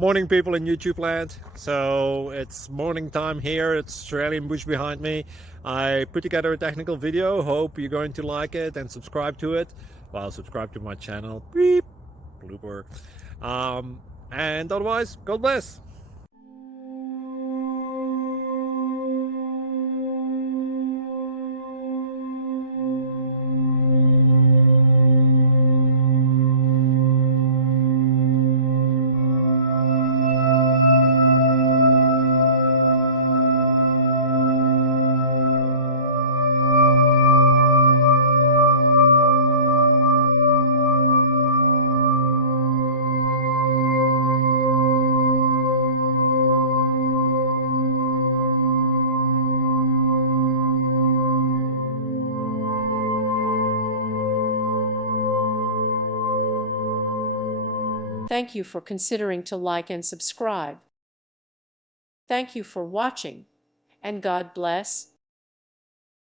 Morning, people in YouTube land. So it's morning time here. It's Australian bush behind me. I put together a technical video. Hope you're going to like it and subscribe to it. Well, subscribe to my channel. Beep. Blooper. And otherwise, God bless. Thank you for considering to like and subscribe. Thank you for watching, and God bless.